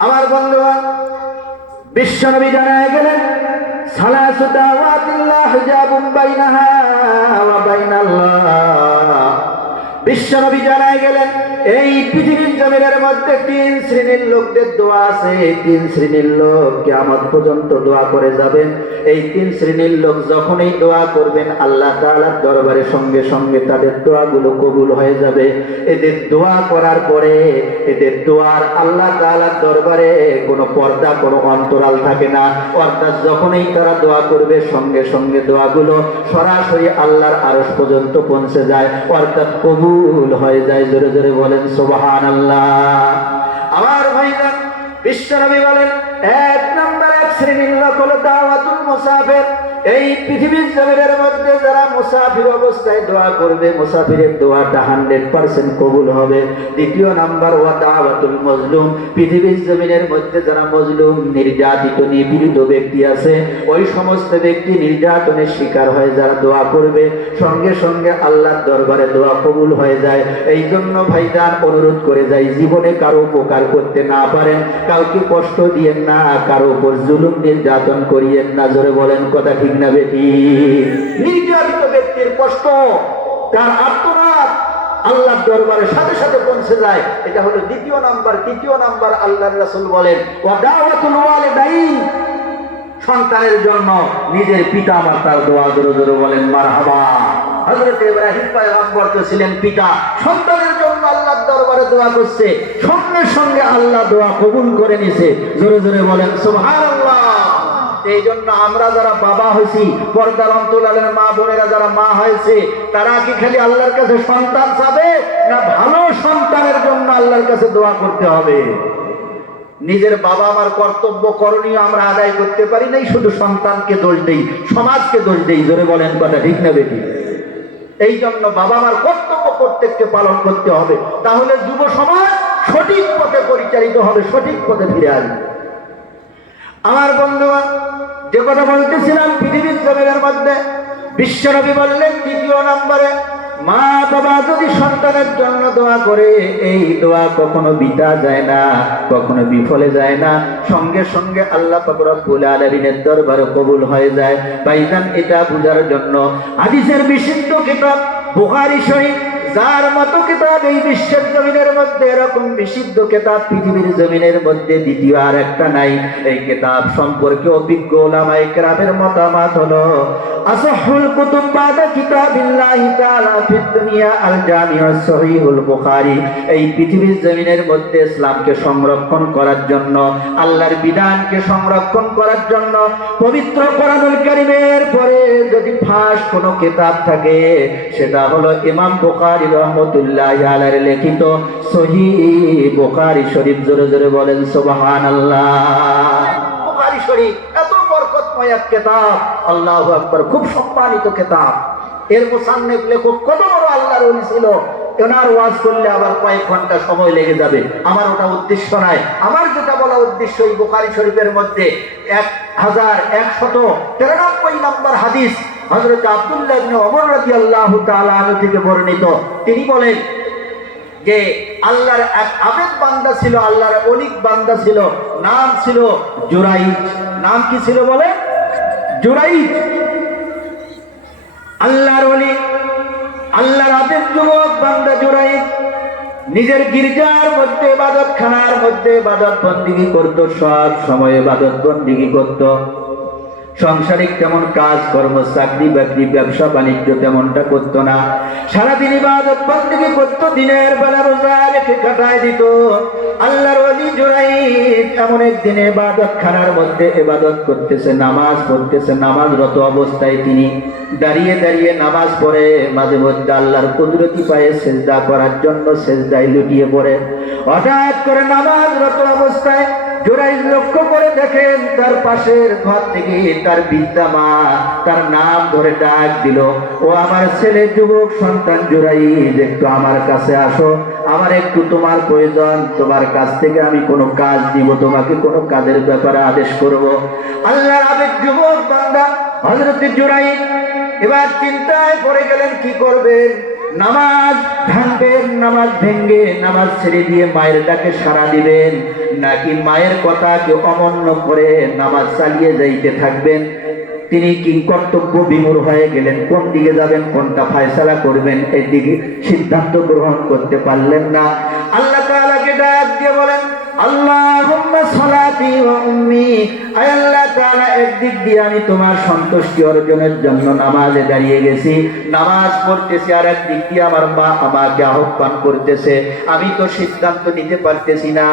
আমার বন্ধুগণ, বিশ্বনবী জানায় গেলেন সালাসু দাওয়াতিল্লাহ হিজাবুম বাইনাহা ওয়া বাইনাল্লাহ। বিশ্বনবী জানায় গেলেন এই পৃথিবীর জমিনের মধ্যে তিন শ্রেণীর লোকদের দোয়া আছে। তিন শ্রেণীর লোক কিয়ামত পর্যন্ত দোয়া করে যাবেন। এই তিন শ্রেণীর লোক যখনই দোয়া করবেন আল্লাহ তাআলার দরবারে সঙ্গে সঙ্গে তাদের দোয়াগুলো কবুল হয়ে যাবে। এদের দোয়া করার পরে এদের দোয়ার আল্লাহ তাআলার দরবারে কোনো পর্দা কোনো অন্তরাল থাকে না। অর্থাৎ যখনই তারা দোয়া করবে সঙ্গে সঙ্গে দোয়াগুলো সরাসরি আল্লাহর আরশ পর্যন্ত পৌঁছে যায়, অর্থাৎ কবুল হয়ে যায়। জোরে জোরে বলেন সুবহানাল্লাহ। আমার ভাইজান, বিশ্বনবী বলেন এক শ্রেণীর লোক হলো দাওয়াতুল মুসাফির। এই পৃথিবীর জমিনের মধ্যে যারা মুসাফির অবস্থায় দোয়া করবে মুসাফিরের দোয়াটা 100% কবুল হবে। দ্বিতীয় নাম্বার ওয়া দাওয়াতুল মাজলুম। পৃথিবীর জমিনের মধ্যে যারা মজলুম নির্যাতিত নিপীড়িত ব্যক্তি আছে, ওই সমস্ত ব্যক্তি নির্যাতনের শিকার হয়ে যারা দোয়া করবে সঙ্গে সঙ্গে আল্লাহর দরবারে দোয়া কবুল হয়ে যায়। এই জন্য ভাইজান অনুরোধ করে যাই, জীবনে কারো উপকার করতে না পারেন, কাউকে কষ্ট দিয়েন না, কারো উপর জুলুম নির্যাতন করিয়েন না। জোরে বলেন কথা ঠিক না বেটি? নির্যাতিত ব্যক্তির কষ্ট, তার আর্তনাদ আল্লাহর দরবারে সাথে সাথে পৌঁছে যায়। এটা হলো দ্বিতীয় নাম্বার। তৃতীয় নাম্বার আল্লাহর রাসূল বলেন ওয়া দাওয়াতুল ওয়ালিদাইন। সন্তানের জন্য নিজের পিতা মাতার দোয়া। জোরে জোরে বলেন মারহাবা। হযরত ইব্রাহিম পয়গম্বর তো ছিলেন পিতা, সন্তানের জন্য আল্লাহর দরবারে দোয়া করছে, সঙ্গে সঙ্গে আল্লাহ দোয়া কবুল করে নিছে। জোরে জোরে বলেন সুবহানাল্লাহ। এই জন্য আমরা যারা বাবা হয়েছি, পর্দার অন্তরালের মা বোনেরা যারা মা হয়েছে, তারা কি খালি আল্লাহর কাছে সন্তান চাবে, না ভালো সন্তানের জন্য আল্লাহর কাছে দোয়া করতে হবে? নিজের বাবা মার কর্তব্য করণীয় আমরা আদায় করতে পারি নাই, শুধু সন্তানকে দোষ দেই, সমাজকে দোষ দেই। জোরে বলেন কথা ঠিক না বেটি? এই জন্য বাবা মার কর্তব্য প্রত্যেককে পালন করতে হবে, তাহলে যুব সমাজ সঠিক পথে পরিচালিত হবে, সঠিক পথে ফিরে আসবে। আমার বন্ধুগণ, যে কথা বলতেছিলাম, পৃথিবীর জমিনের মধ্যে বিশ্বনবী বললেন তৃতীয় নম্বরে মা বাবা যদি সন্তানের জন্য দোয়া করে, এই দোয়া কখনো বৃথা যায় না, কখনো বিফলে যায় না, সঙ্গে সঙ্গে আল্লাহ পাক রব্বুল আলামিনের দরবারে কবুল হয়ে যায়। ভাইজান, এটা বুঝার জন্য হাদিসের বিশুদ্ধ কিতাব বুখারী শরীফ, যার মতো কিতাব এই বিশ্বের জমিনের মধ্যে, এরকম বিশুদ্ধ কিতাব পৃথিবীর জমিনের মধ্যে দ্বিতীয় আর একটা নাই। এই কিতাব সম্পর্কে অভিজ্ঞ উলামায়ে কেরামের মতামত হলো আসহুল কুতুব বাদা কিতাবিল্লাহি তাআলা ফিদ দুনিয়া আল জামিউ সহিহুল বুখারী। এই পৃথিবীর জমিনের মধ্যে ইসলামকে সংরক্ষণ করার জন্য, আল্লাহর বিধানকে সংরক্ষণ করার জন্য পবিত্র কোরআনুল কারীমের পরে যদি ফাঁস কোনো কিতাব থাকে, সেটা হলো ইমাম বুখারী রহমাতুল্লাহি আলাইহির লিখিত সহিহ বুখারী শরীফ। জোরে জোরে বলেন সুবহানাল্লাহ। বুখারী শরীফ এত বরকতময় এক কিতাব, আল্লাহু আকবার, খুব সম্মানিত কিতাব। এর মুসান্নিফ লেখক কত বড় আল্লাহর ওলি ছিল, ওনার ওয়াজ করলে আবার কয়েক ঘন্টা সময় লেগে যাবে। আমার ওটা উদ্দেশ্য নাই। আমার যেটা বলা উদ্দেশ্য, এই বুখারী শরীফের মধ্যে 1193 নম্বর হাদিস হযরত আব্দুল্লাহ ইবনে ওমর রাদিয়াল্লাহু তাআলা আনহু থেকে বর্ণিত। তিনি বলেন যে আল্লাহর এক আবেদ বান্দা ছিল, আল্লাহর অলিক বান্দা ছিল, নাম ছিল জুরাইজ। নাম কি ছিল বলে? জুরাইজ। আল্লাহর ওলি, আল্লাহর আবেদ যুবক বান্দা জুরাইজ নিজের গির্জার মধ্যে, ইবাদতখানার মধ্যে ইবাদত বন্দেগী করত, সব সময় ইবাদত বন্দেগী করত। সংসারিক তেমন কাজ কর্ম, চাকরি বাকরি, ব্যবসা বাণিজ্য তেমনটা করতো না। সারাদিন ইবাদত বন্দেগী করতো, দিনের বেলা রোজা রেখে কাটায় দিত। আল্লাহর ওলি জুরাইজ এমন একদিনে ইবাদতখানার মধ্যে ইবাদত করতেছে, নামাজ পড়তেছে। নামাজরত অবস্থায় তিনি দাঁড়িয়ে দাঁড়িয়ে নামাজ পড়ে, মাঝে মধ্যে আল্লাহর কুদরতি পায়ে সেজদা করার জন্য সেজদায় লুটিয়ে পড়ে। হঠাৎ করে নামাজরত অবস্থায় জুরাইজ লক্ষ্য করে দেখেন তার পাশের ঘর থেকে তার বৃদ্ধা মা তার নাম ধরে ডাক দিল, ও আমার ছেলে, যুবক সন্তান জুরাইজ, একটু আমার কাছে আসো, আমার একটু তোমার প্রয়োজন, তোমার কাছ থেকে আমি কোনো কাজ নিব, তোমাকে কোনো কাজের ব্যাপারে আদেশ করব। আল্লাহর আবেদ যুবক বান্দা হযরত জুরাইজ এবার চিন্তায় পড়ে গেলেন কি করবেন। নামাজ ভাঙবেন, নামাজ ভেঙ্গে নামাজ ছেড়ে দিয়ে মায়ের ডাকে সাড়া দিবেন, নাকি মায়ের কথাকে অমান্য করে নামাজ চালিয়ে যাইতে থাকবেন? তিনি কি কর্তব্য বিমূঢ় হয়ে গেলেন, কোন দিকে যাবেন, কোনটা ফয়সালা করবেন, এই দিকে সিদ্ধান্ত গ্রহণ করতে পারলেন না। আল্লাহ তাআলাকে ডাক দিয়ে বলেন, আল্লাহুম্মা সালাতি ওয়া উম্মি, আয় আল্লাহ তাআলা, একদিক দিয়ে আমি তোমার সন্তুষ্টি অর্জনের জন্য নামাজে দাঁড়িয়ে গেছি, নামাজ পড়তেছি, আর একদিক দিয়ে আমার মা আমাকে আহ্বান করতেছে। আমি তো সিদ্ধান্ত নিতে পারতেছি না,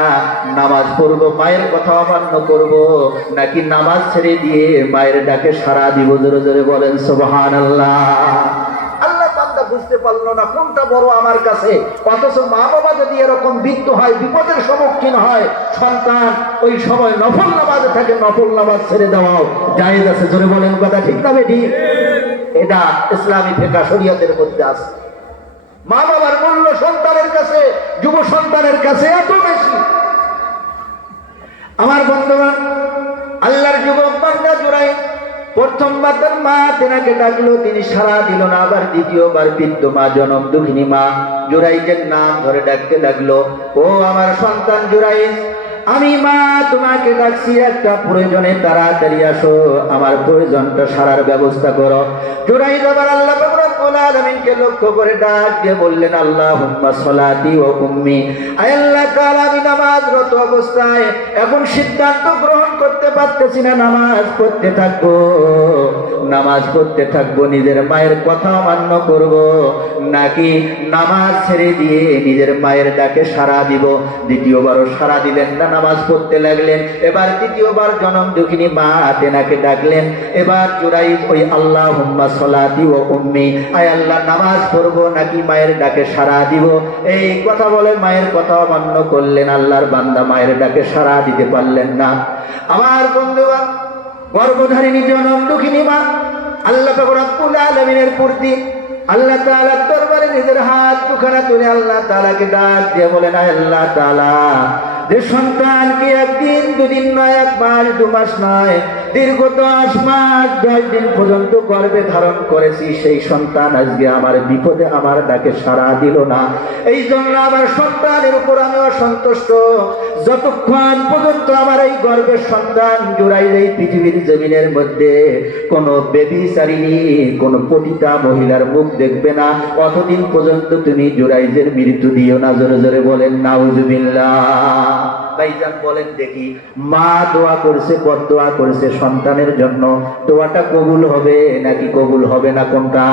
নামাজ পড়বো, মায়ের কথা অমান্য করব, নাকি নামাজ ছেড়ে দিয়ে মায়ের ডাকে সাড়া দিব। জোরে জোরে বলেন সুবহানাল্লাহ। বুঝতে পারলো না কোনটা বড় আমার কাছে। অথচ মা বাবা যদি এরকম বিদ্ধ হয়, বিপদের সম্মুখীন হয়, সন্তান ওই সময় নফল নামাজে থাকে, নফল নামাজ ছেড়ে দেওয়াও জায়েজ আছে। জোরে বলেন কথা ঠিক না বেঠিক? এটা ইসলামী ফিকহ শরীয়তের মধ্যে আছে। মা বাবার মূল্য সন্তানের কাছে, যুব সন্তানের কাছে এত বেশি। আমার বন্ধুগণ, আল্লাহর যুবক বান্দা জুরাইজ প্রথমবার তার মা তেনাকে ডাকলো, তিনি সাড়া দিল না। আবার দ্বিতীয়বার বৃদ্ধ মা, জনম দুঃখিনী মা জুরাইজের নাম ধরে ডাকতে লাগলো, ও আমার সন্তান জুরাইজ, আমি মা তোমাকে ডাকছি, একটা প্রয়োজনে তাড়াতাড়ি আসো, আমার প্রয়োজনটা সারার ব্যবস্থা করো। জুরাইজ আবার আল্লাহ রব্বুল আলামিনকে লক্ষ্য করে ডাক দিয়ে বললেন, আল্লাহুম্মা সালাতি ওয়া উম্মি, আয় আল্লাহ তাআলা, আমি নামাজরত অবস্থায় এখন সিদ্ধান্ত গ্রহণ করতে পারতেছি না, নামাজ পড়তে থাকবো, নামাজ পড়তে থাকবো, নিজের মায়ের কথা মান্য করব, নাকি নামাজ ছেড়ে দিয়ে নিজের মায়ের ডাকে সাড়া দিব। দ্বিতীয়বারও সাড়া দিলেন না, নামাজ পড়তে লাগলেন। এবার তৃতীয়বার জনম দুঃখিনী মা তেনাকে ডাকলেন। এবার জুরাইজ ওই আল্লাহুম্মা সালাতি ওয়া উম্মি, আয় আল্লাহ, নামাজ পড়বো নাকি মায়ের ডাকে সাড়া দিব, এই কথা বলে মায়ের কথা অমান্য করলেন। আল্লাহর বান্দা মায়ের ডাকে সাড়া দিতে পারলেন না। আমার বন্ধুগণ, গর্ভধারিণী জনম দুঃখিনী মা আল্লাহ রব্বুল আলামিনের প্রতি আল্লাহ তাআলার দরবারে নিজের হাত দুখানা তুলে আল্লাহ তাআলাকে ডাক দিয়ে বলেন, আল্লাহ তাআলা, যে সন্তানকে একদিন দুদিন নয়, এক মাস দু মাস নয়, দীর্ঘ 10 মাস 10 দিন পর্যন্ত গর্ভে ধারণ করেছি, সেই সন্তান আজকে আমার বিপদে আমার ডাকে সাড়া দিল না। এই জন্য আমার সন্তানের উপর আমি অসন্তুষ্ট। যতক্ষণ পর্যন্ত আমার এই গর্ভের সন্তান জুরাইজ এই পৃথিবীর জমিনের মধ্যে কোনো বেবিচারিণী, কোনো পতিতা মহিলার মুখ দেখবে না, অতদিন পর্যন্ত তুমি জুরাইজের মৃত্যু দিও না। জোরে জোরে বলেন নাউজুবিল্লাহ। ভাইজান বলেন দেখি, মা দোয়া করছে, বদদোয়া করছে সন্তানের জন্য, দোয়াটা কবুল হবে নাকি কবুল হবে না? কোনটা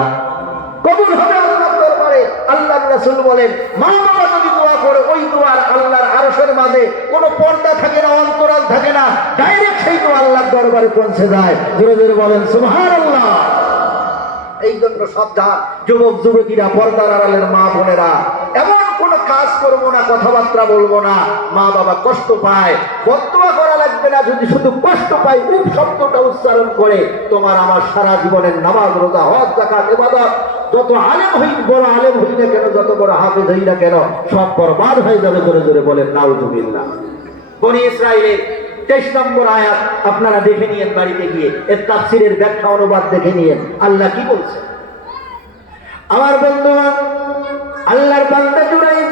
কবুল হবে? আল্লাহর দরবারে আল্লাহর রাসূল বলেন, মা বাবা যদি দোয়া করে, ওই দোয়ার আল্লাহর আরশের মাঝে কোনো পর্দা থাকে না, অন্তরাল থাকে না, ডাইরেক্ট সেই দোয়া আল্লাহর দরবারে পৌঁছে যায়। জোরে জোরে বলেন সুবহানাল্লাহ। এই জন্য সাবধান যুবক যুবতীরা, পর্দার আড়ালের মা বোনেরা, এমন কোনো কাজ করবো না, কথাবার্তা বলবো না, মা বাবা কষ্ট পায়, বদদোয়া করা লাগবে না। যদি শুধু কষ্ট পায়, উপ শব্দটা উচ্চারণ করে, তোমার আমার সারা জীবনের নামাজ, রোজা, হজ, যাকাত, ইবাদত, যত আলেম হই, বড় আলেম হই না কেন, যত বড় হাফেজ হই না কেন, সব বরবাদ হয়ে যাবে। জোরে জোরে বলেন নাউজুবিল্লাহ। বনি ইসরাঈলের 23 নম্বর আয়াত আপনারা দেখে নিয়েন, বাড়িতে গিয়ে এর তাফসীরের ব্যাখ্যা অনুবাদ দেখে নিয়েন, আল্লাহ কি বলছে। আমার বন্ধুরা, আল্লাহর বান্দা জুরাইজ,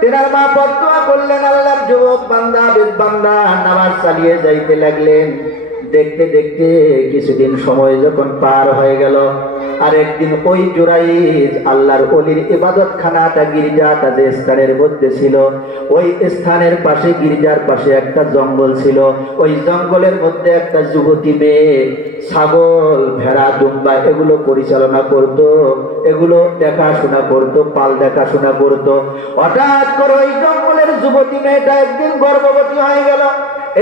তেনার মা বদদোয়া করলেন, আল্লাহর যুবক বান্দা, আবেদ বান্দা নামাজ চালিয়ে যাইতে লাগলেন। দেখতে দেখতে কিছুদিন সময় যখন পার হয়ে গেল, আর একদিন ওই জুরাইজ আল্লাহর ওলির ইবাদতখানাটা, গির্জাটা যে স্থানের মধ্যে ছিল, ওই স্থানের পাশে, গির্জার পাশে একটা জঙ্গল ছিল। ওই জঙ্গলের মধ্যে একটা যুবতী মেয়ে ছাগল, ভেড়া, দুম্বা এগুলো পরিচালনা করত, এগুলো দেখাশোনা করত, পাল দেখাশোনা করত। হঠাৎ করে ওই জঙ্গলের যুবতী মেয়েটা একদিন গর্ভবতী হয়ে গেল।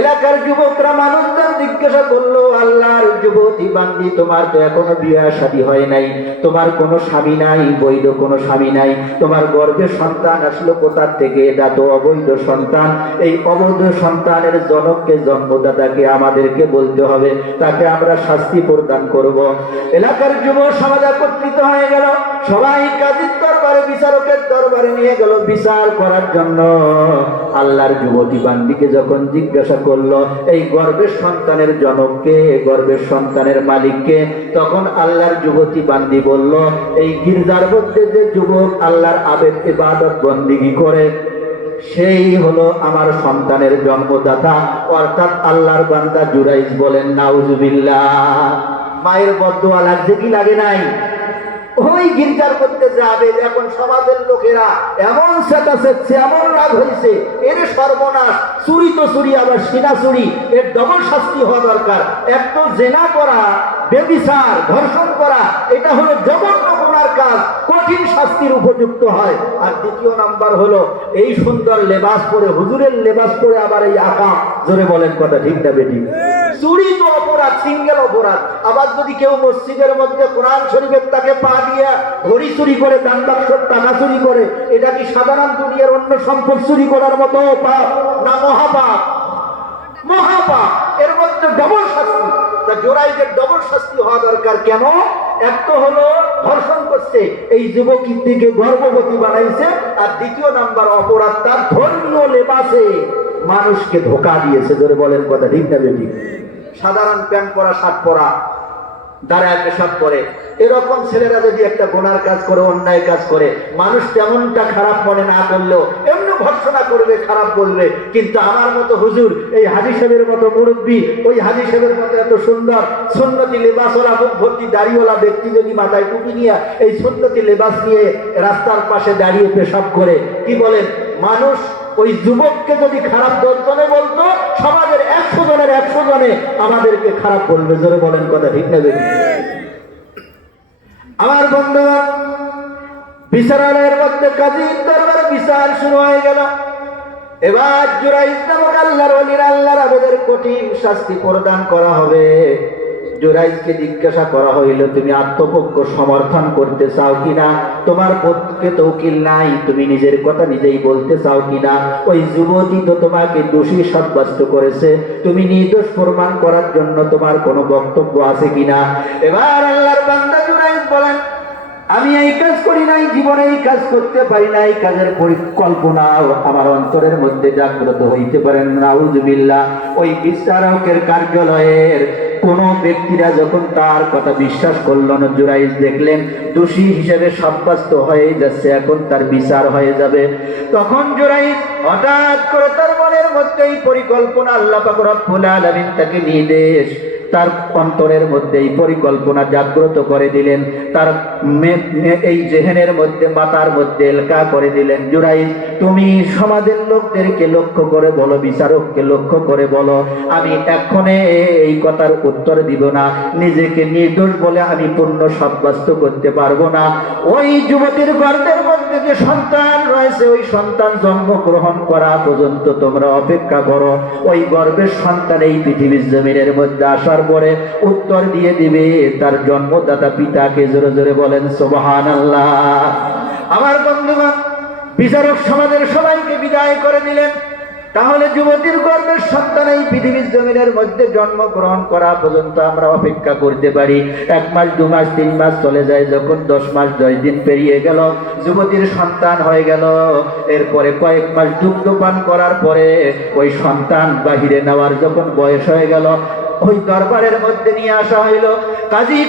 এলাকার যুবকরা, মানুষজন জিজ্ঞাসা করলো, আল্লাহর যুবতী বান্দি, তোমার তো এখনো বিয়ে শাদী হয় নাই, তোমার কোনো স্বামী নাই, বৈধ কোনো স্বামী নাই, তোমার গর্ভে সন্তান আসলো কোথার থেকে? এটা তো অবৈধ সন্তান। এই অবৈধ সন্তানের জনককে, জন্মদাতাকে আমাদেরকে বলতে হবে, তাকে আমরা শাস্তি প্রদান করব। এলাকার যুব সমাজ একত্রিত হয়ে গেল, সবাই কাজীর দরবারে, বিচারকের দরবারে নিয়ে গেল বিচার করার জন্য। আল্লাহর যুবতী বান্দিকে যখন জিজ্ঞাসা করলো এই গর্ভের সন্তানের জনককে, গর্ভের সন্তানের মালিককে। তখন আল্লাহর যুবতী বান্দি বলল, এই গির্জার মধ্যে যে যুবক আল্লাহর আবেদ ইবাদত বন্দিগি করে সেই হলো আমার সন্তানের জন্মদাতা, অর্থাৎ আল্লাহর বান্দা জুরাইজ। বলেন নাউজুবিল্লাহ। মায়ের বদদোয়া লাগছে কি লাগে নাই? ওই গির্জার মধ্যে যাবে, এখন সমাজের লোকেরা এমন চেঁচাচ্ছে, এমন রাগ হয়েছে, এর সর্বনাশ, চুরি তো চুরি, আবার সিনা চুরি, এর ডবল শাস্তি হওয়া দরকার। এক তো জেনা করা, বেবিচার, ধর্ষণ করা, এটা হলো জঘন্য গুনার কাজ, কঠিন শাস্তির উপযুক্ত হয়। আর দ্বিতীয় নাম্বার হলো এই সুন্দর লেবাস পরে, হুজুরের লেবাস পরে আবার এই আকা, জোরে বলেন কথা ঠিক না বেটি? চুরি তো অপরাধ, সিঙ্গেল অপরাধ। আবার যদি কেউ মসজিদের মধ্যে কোরআন শরীফের তাকে পা দিয়ে ঘড়ি চুরি করে, দান বাক্সের টাকা চুরি করে, এটা কি সাধারণ দুনিয়ার অন্য সম্পদ চুরি করার মতো পাপ না মহাপাপ? মহাপাপ। এর মধ্যে ডবল শাস্তি। তা জোরাইদের ডবল শাস্তি হওয়া দরকার। কেন? এক তো হলো ধর্ষণ করছে, এই যুবকীর দিকে গর্ভবতী বানাইছে, আর দ্বিতীয় নাম্বার অপরাধ তার ধর্মীয় লেবাসে মানুষকে ধোঁকা দিয়েছে। ধরে বলেন কথা ঠিক না বেটি? সাধারণ প্যান্ট পরা, শার্ট পরা, দাঁড়ায় পেশাব করে, এরকম ছেলেরা যদি একটা গুনার কাজ করে, অন্যায় কাজ করে, মানুষ তেমনটা খারাপ মনে না করলেও এমনি ভর্সনা করবে, খারাপ বলবে। কিন্তু আমার মতো হুজুর, এই হাজী সাহেবের মতো মুরব্বী, ওই হাজী সাহেবের মতো এত সুন্দর সুন্নতি লেবাসওয়ালা, মুখ ভর্তি দাড়িওয়ালা ব্যক্তি যদি মাথায় টুপি নিয়ে এই সুন্নতি লেবাস নিয়ে রাস্তার পাশে দাঁড়িয়ে পেশাব করে, কি বলেন? মানুষ ওই যুবককে যদি খারাপ দর্শনে বলতো, সমাজের 100 জনের 100 জনে আমাদেরকে খারাপ বলবে। জোরে বলেন কথা ঠিক না? আমার বন্ধুগণ, বিচারালয়ের মধ্যে কাজীর দরবারে বিচার শুরু হয়ে গেল। এবার জুরাইজ নামক আল্লাহর ওলির, আল্লাহর আবেদের কঠিন শাস্তি প্রদান করা হবে। জুরাইজকে জিজ্ঞাসা করা হইল, তুমি আত্মপক্ষ সমর্থন করতে চাও কিনা? তোমার পক্ষে তো উকিল নাই, তুমি নিজের কথা নিজেই বলতে চাও কিনা? ওই যুবতী তো তোমাকে দোষী সাব্যস্ত করেছে, তুমি নির্দোষ প্রমাণ করার জন্য তোমার কোনো বক্তব্য আছে কিনা? এবার আল্লাহর বান্দা জুরাইজ বলেন, আমি এই কাজ করি নাই, জীবনে এই কাজ করতে পারি না, এই কাজের পরিকল্পনা আমার অন্তরের মধ্যে জাগ্রত হইতে পারেন। নাউজুবিল্লাহ। ওই বিচারকের কার্যালয়ের কোন ব্যক্তিরা যখন তার কথা বিশ্বাস করল না, জুরাইজ দেখলেন দোষী হিসেবে সাব্যস্ত হয়ে যাচ্ছে, এখন তার বিচার হয়ে যাবে। তখন জুরাইজ হঠাৎ করে তার মনের মধ্যে এই পরিকল্পনা, আল্লাহ পাক রব্বুল আলামিন তাকে নির্দেশ, তার অন্তরের মধ্যে এই পরিকল্পনা জাগ্রত করে দিলেন, তার এই জেহেনের মধ্যে, মাথার মধ্যে এলকা করে দিলেন, জুরাইজ তুমি সমাজের লোকদেরকে লক্ষ্য করে বলো, বিচারককে লক্ষ্য করে বলো, আমি এক্ষণে এই কথার উত্তর দিব না, নিজেকে নির্দোষ বলে আমি পূর্ণ সাব্যস্ত করতে পারবো না। ওই যুবতীর গর্ভের মধ্যে যে সন্তান রয়েছে, ওই সন্তান জন্মগ্রহণ করা পর্যন্ত তোমরা অপেক্ষা করো। ওই গর্ভের সন্তান এই পৃথিবীর জমিনের মধ্যে আসার পরে উত্তর দিয়ে দিবে তার জন্মদাতা পিতাকে। জোরে জোরে বলেন সুবহানাল্লাহ। আমার বন্ধুগণ, বিচারক সমাজের সবাইকে বিদায় করে দিলেন। তাহলে যুবতীর গর্ভের সন্তান এই পৃথিবীর জমিনের মধ্যে জন্মগ্রহণ করা পর্যন্ত আমরা অপেক্ষা করতে পারি। 1 মাস, 2 মাস, 3 মাস চলে যায়, যখন 10 মাস 10 দিন পেরিয়ে গেল, যুবতীর সন্তান হয়ে গেল। এরপরে কয়েক মাস দুগ্ধ পান করার পরে ওই সন্তান বাহিরে নেওয়ার যখন বয়স হয়ে গেল, ওই দরবারের মধ্যে নিয়ে আসা হইল। কাজীর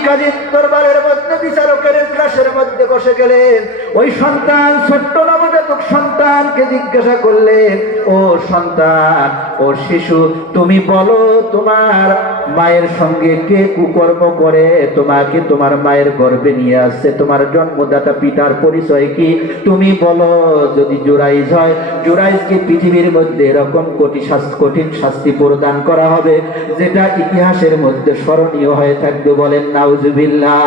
দরবারের মধ্যে বিচারকের ক্লাসের মধ্যে বসে গেলেন। ওই সন্তান, ছোট্ট নবজাতক সন্তানকে জিজ্ঞাসা করলেন, ও সন্তান, ও শিশু, তুমি বলো তোমার মায়ের সঙ্গে কে কুকর্ম করে তোমাকে তোমার মায়ের গর্ভে নিয়ে আসছে? তোমার জন্মদাতা পিতার পরিচয় কি? তুমি বলো। যদি জুরাইজ হয়, জুরাইজকে পৃথিবীর মধ্যে এরকম কঠিন শাস্তি প্রদান করা হবে, যেটা ইতিহাসের মধ্যে স্মরণীয় হয়ে থাকবে। বলেন নাউজুবিল্লাহ।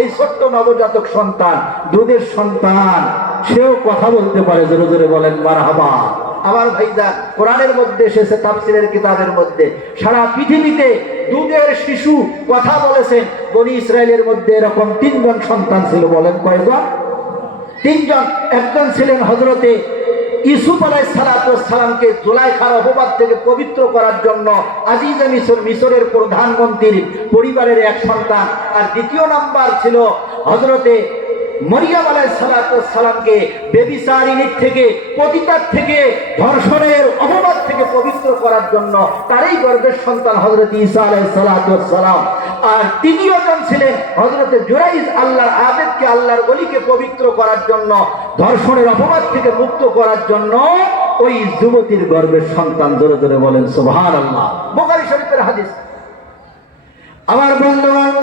এই ছোট্ট নবজাতক সন্তান, দুধের সন্তান, সেও কথা বলতে পারে। জোরে জোরে বলেন মারহাবা। আমার ভাইজান, কোরআনের মধ্যে এসেছে, তাফসীরের কিতাবের মধ্যে, সারা পৃথিবীতে দুধের শিশু কথা বলেছেন। বনি ইসরায়েলের মধ্যে এরকম 3 জন সন্তান ছিল। বলেন কয়জন? 3 জন। একজন ছিলেন হযরতে ইউসুফ আলাইহিস সালামকে জুলাইখার অপবাদ থেকে পবিত্র করার জন্য আজিজে মিশরের প্রধানমন্ত্রীর পরিবারের এক সন্তান। আর দ্বিতীয় নাম্বার ছিল হযরতে মরিয়ম আলাইহিস সালামকে বেবিচারিণীর থেকে, পতিতার থেকে, ধর্ষণের অপবাদ থেকে পবিত্র করার জন্য তারই গর্ভের সন্তান হযরত ঈসা আলাইহিস সালাম। আর তৃতীয় জন ছিলেন হযরত জুরাইজ, আল্লাহর আবেদকে, আল্লাহর ওলিকে পবিত্র করার জন্য, ধর্ষণের অপবাদ থেকে মুক্ত করার জন্য ওই যুবতীর গর্ভের সন্তান। জোরে জোরে বলেন সুবহানাল্লাহ। বুখারী শরীফের হাদিস। আমার বন্ধুগণ,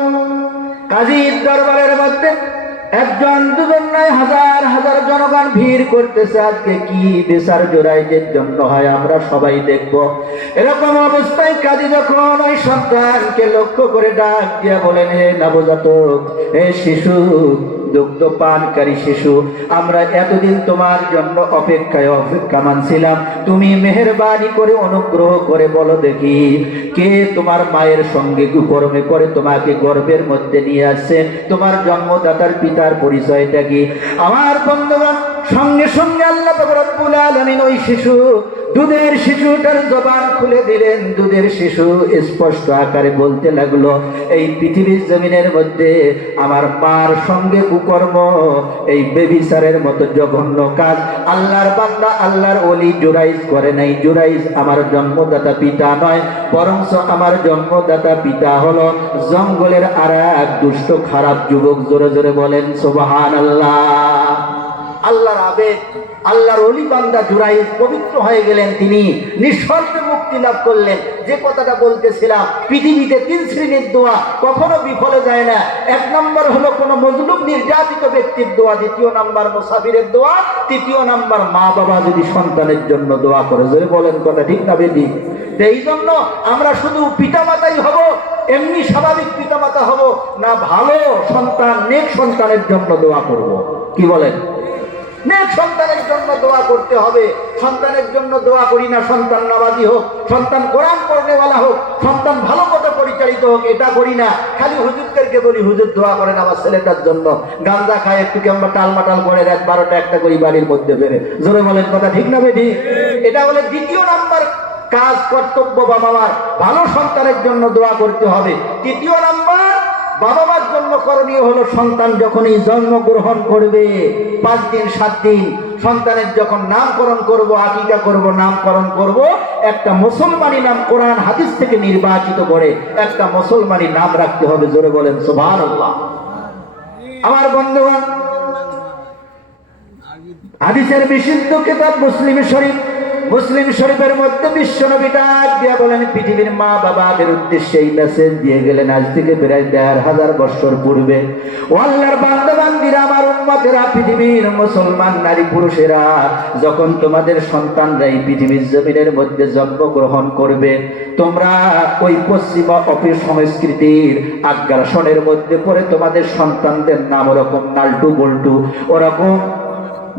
কাজীর দরবারের মধ্যে একজন দুজন নয়, হাজার হাজার জনগণ ভিড় করতেছে। আজকে কি বিচার জুরাইজের জন্য হয় আমরা সবাই দেখব। এরকম অবস্থায় কাজী যখন ওই সন্তানকে লক্ষ্য করে ডাক দিয়া বলেন, হে নবজাতক, হে শিশু, দুগ্ধ পানকারী শিশু, আমরা এতদিন তোমার জন্য অপেক্ষামান ছিলাম। তুমি মেহেরবানি করে, অনুগ্রহ করে বলো দেখি, কে তোমার মায়ের সঙ্গে কুকর্মে করে তোমাকে গর্ভের মধ্যে নিয়ে আসছে? তোমার জন্মদাতার পিতার পরিচয়টা কি? আমার বন্ধুগণ, সঙ্গে সঙ্গে আল্লাহ পাক রব্বুল আলামিন ওই শিশু, দুধের শিশুটার জবান খুলে দিলেন। দুধের শিশু স্পষ্ট আকারে বলতে লাগলো, এই পৃথিবীর জমিনের মধ্যে আমার মার সঙ্গে কুকর্ম, এই বেবিচারের মতো জঘন্য কাজ আল্লাহর বান্দা, আল্লাহর ওলি জুরাইজ করে নাই। জুরাইজ আমার জন্মদাতা পিতা নয়, বরঞ্চ আমার জন্মদাতা পিতা হলো জঙ্গলের আর এক দুষ্ট খারাপ যুবক। জোরে জোরে বলেন সুবহানাল্লাহ। আল্লাহর আবেদ, আল্লাহর ওলি বান্দা জুরাইজ পবিত্র হয়ে গেলেন, তিনি নিঃশর্তে মুক্তি লাভ করলেন। যে কথাটা বলতেছিলাম, পৃথিবীতে 3 শ্রেণীর দোয়া কখনো বিফলে যায় না। 1 নম্বর হলো কোনো মজলুম নির্যাতিত ব্যক্তির দোয়া, 2য় নাম্বার মুসাফিরের দোয়া, 3য় নাম্বার মা বাবা যদি সন্তানের জন্য দোয়া করে। যদি বলেন কথা ঠিক না বেদি? এই জন্য আমরা শুধু পিতামাতাই হব, এমনি স্বাভাবিক পিতামাতা হব না, ভালো সন্তান, নেক সন্তানের জন্য দোয়া করব। কি বলেন? নেক সন্তানের জন্য দোয়া করতে হবে। সন্তানের জন্য দোয়া করি না সন্তান নামাজি হোক, সন্তান কোরআন পড়নেওয়ালা হোক, সন্তান ভালো মতো পরিচালিত হোক, এটা করি না। খালি হুজুরদেরকে বলি, হুজুর দোয়া করেন আমার ছেলেটার জন্য, গাঁজা খায় একটু কেমন টালমাটাল করে, রাত 12টা 1টা করে বাড়ির মধ্যে বেড়ে। জোরে বলেন কথা ঠিক না বেঠি? এটা বলে 2য় নাম্বার কাজ, কর্তব্য বাবা মার। ভালো সন্তানের জন্য দোয়া করতে হবে। 3য় নাম্বার বাবা মার জন্য করণীয় হলো, সন্তান যখনই জন্মগ্রহণ করবে 5 দিন 7 দিন, সন্তানের যখন নামকরণ করব, আকিকা করব, নামকরণ করব, একটা মুসলমানি নাম কোরআন হাদিস থেকে নির্বাচিত করে একটা মুসলমানি নাম রাখতে হবে। জোরে বলেন সুবহানাল্লাহ। আমার বন্ধুগণ, হাদিসের বিশুদ্ধ কিতাব মুসলিম শরীফ, মুসলিম শরীফের মধ্যে বিশ্বনবী ডাক দিয়া বলেন, পৃথিবীর মা বাবাদের উদ্দেশ্যে এই মেসেজ দিয়ে গেলেন আজ থেকে প্রায় 1500 বছর পূর্বে। ও আল্লাহর বান্দা বান্দীরা, আমার উম্মতেরা, পৃথিবীর মুসলমান নারী পুরুষেরা, যখন তোমাদের সন্তানরা এই পৃথিবীর জমিনের মধ্যে জন্মগ্রহণ করবে, তোমরা ওই পশ্চিমা অপসংস্কৃতির আগ্রাসনের মধ্যে পড়ে তোমাদের সন্তানদের নাম ওরকম নাল্টু বল্টু, ওরকম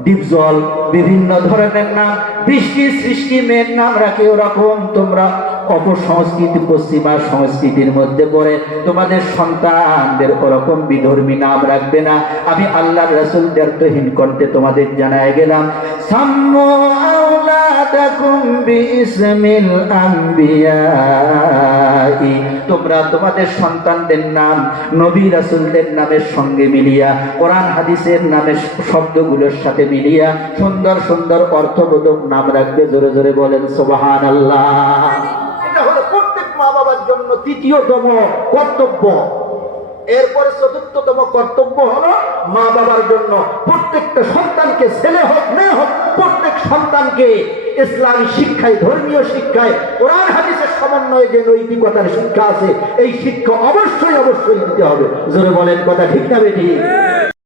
ডিপজল, বিভিন্ন ধরনের নাম, বৃষ্টি সৃষ্টি মেয়ের নাম রাখে, ওরকম তোমরা অপসংস্কৃতি, পশ্চিমা সংস্কৃতির মধ্যে পড়ে তোমাদের সন্তানদের ওরকম বিধর্মী নাম রাখবে না। আমি আল্লাহর রাসূল দ্বারতহীন করতে তোমাদের জানায় গেলাম, সাম্মু আওলাদাকুম বিইসমিল আম্বিয়াই, তোমরা তোমাদের সন্তানদের নাম নবী রাসূলদের নামের সঙ্গে মিলিয়া, কোরআন হাদিসের নামের শব্দগুলোর সাথে মিলিয়া সুন্দর সুন্দর অর্থবোধক নাম রাখবে। জোরে জোরে বলেন সুবহানাল্লাহ। এটা হলো প্রত্যেক মা বাবার জন্য 3য়তম কর্তব্য। এরপরে 4র্থতম কর্তব্য হলো মা বাবার জন্য প্রত্যেকটা সন্তানকে, ছেলে হোক মেয়ে হোক, প্রত্যেক সন্তানকে ইসলামী শিক্ষায়, ধর্মীয় শিক্ষায়, কোরআন হাদিসের সমন্বয়ে যে নৈতিকতার শিক্ষা আছে, এই শিক্ষা অবশ্যই অবশ্যই দিতে হবে। জোরে বলেন কথা ঠিক না বেঠি?